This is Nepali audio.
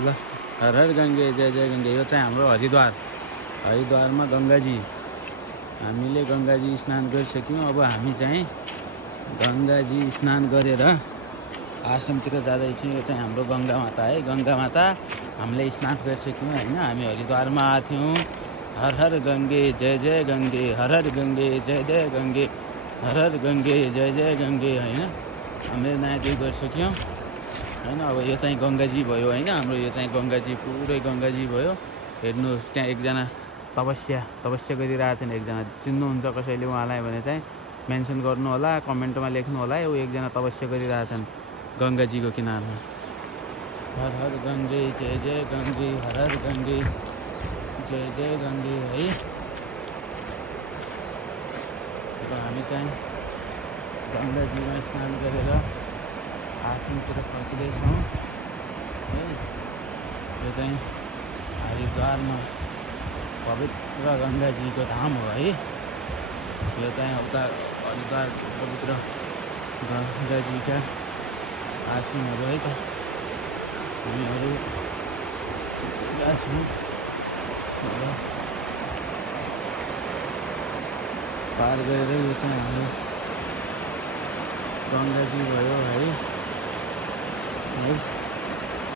ल हर हर गङ्गे जय जय गङ्गे। यो चाहिँ हाम्रो हरिद्वारमा गङ्गाजी। हामीले गङ्गाजी स्नान गरिसक्यौँ। अब हामी चाहिँ गङ्गाजी स्नान गरेर आश्रमतिर जाँदैछौँ। यो चाहिँ हाम्रो गङ्गा माता है। गङ्गा माता हामीले स्नान गरिसक्यौँ होइन। हामी हरिद्वारमा आएको थियौँ। हर हर गङ्गे जय जय गङ्गे, हर हर गङ्गे जय जय गङ्गे, हर हर गङ्गे जय जय गङ्गे होइन। हामीले नुहाइ गरिसक्यौँ होइन। अब यो चाहिँ गङ्गाजी भयो होइन। हाम्रो यो चाहिँ गङ्गाजी, पुरै गङ्गाजी भयो। हेर्नुहोस् त्यहाँ एकजना तपस्या गरिरहेछन्। एकजना चिन्नुहुन्छ कसैले उहाँलाई भने चाहिँ मेन्सन गर्नु होला, कमेन्टमा लेख्नु होला। यो एकजना तपस्या गरिरहेछन् गङ्गाजीको किनारमा। हर हर गङ्गे जय जय गङ्गे, हर हर गङ्गे जय जय गङ्गे है। अब हामी चाहिँ गङ्गाजीमा स्नान गरेर आश्रमतिर फर्किँदैछौँ है। यो चाहिँ हरिद्वारमा पवित्र गङ्गाजीको धाम हो है। यो चाहिँ उता हरिद्वार पवित्र गङ्गाजीका आश्रमहरू है त। हामीहरू छौँ पार गरेर यो चाहिँ हाम्रो गङ्गाजी भयो है।